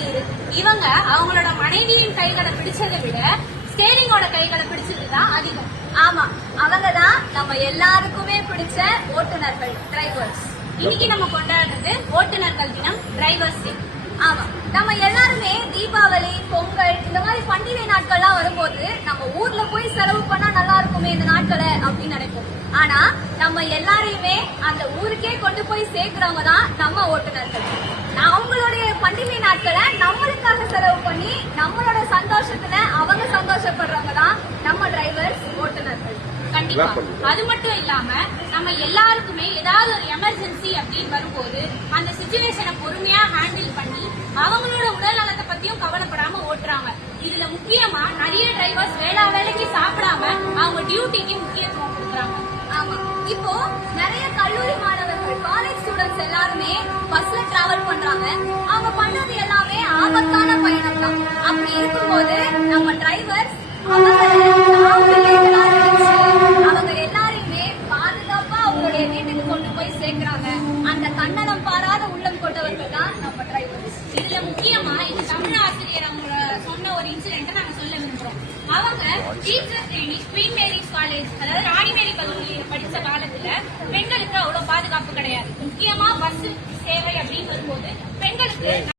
நீர். இவங்க அவங்களோட மனைவியின் கைகளை பிடிச்சதை விட ஸ்டேரிங்கோட கைகளை பிடிச்சதுதான் அதிகம். ஆமா, அவங்கதான் நம்ம எல்லாருக்குமே பிடிச்ச ஓட்டுநர்கள், டிரைவர்ஸ். இன்னைக்கு நம்ம கொண்டாடுறது ஓட்டுநர்கள் தினம், டிரைவர்ஸ் டே. ஆமா, நம்ம எல்லாருமே தீபாவளி, பொங்கல் இந்த மாதிரி பண்டிகை நாட்கள்லாம் வரும்போது நம்ம ஊர்ல போய் செலவு பண்ணா நல்லா இருக்குமே இந்த நாட்களை அப்படின்னு நினைப்போம். ஆனா நம்ம எல்லாரையுமே அந்த ஊருக்கே கொண்டு போய் சேர்க்கிறவங்க தான் நம்ம ஓட்டுநர்கள். அவங்களுடைய பண்டிகை நாட்களை நம்மளுக்காக செலவு பண்ணி நம்மளோட சந்தோஷத்துல அவங்க சந்தோஷப்படுறவங்க தான் நம்ம டிரைவர்ஸ், ஓட்டுநர்கள். கண்டிப்பா. அது மட்டும் இல்லாம நம்ம எல்லாருக்குமே ஏதாவது ஒரு எமர்ஜென்சி அப்படின்னு வரும்போது அந்த சிச்சுவேஷனை பொறுமையா ஹேண்டில் பண்ணி அவங்களோட உடல் நலத்தை பத்தியும் கவலைப்படாம ஓட்டுறாங்க. இதுல முக்கியமா நிறைய டிரைவர்ஸ் வேலைக்கு சாப்பிடாம அவங்க டியூட்டிக்கு முக்கியத்துவம் கொடுக்குறாங்க. ஆமா, இப்போ நிறைய கல்லூரி மாணவர்கள், காலேஜ் ஸ்டூடெண்ட்ஸ் எல்லாருமே பஸ்ல டிராவல் பண்றாங்க. அவங்க பண்றது எல்லாமே ஆபத்தான பயணம் தான். அப்படி இருக்கும்போது நம்ம டிரைவர்ஸ் அவங்க எல்லாரையுமே பாதுகாப்பா அவங்களுடைய வீட்டுக்கு கொண்டு போய் சேர்க்கிறாங்க. அந்த கன்னடம் பாராத உள்ளம் கொண்டவர்கள் தான் நம்ம டிரைவர்ஸ். இதுல முக்கியமா இந்த தமிழ் ஆசிரியர் அவங்க சொன்ன ஒரு இன்சிடென்ட் நாங்க சொல்ல விரும்புறோம். அவங்க teacher training queen Mary's college, அதாவது ராணிமேரி கல்லூரியில படிச்ச காலத்துல பெண்களுக்கு அவ்வளவு பாதுகாப்பு கிடையாது. முக்கியமா பஸ் சேவை அப்படின்னு வரும்போது பெண்களுக்கு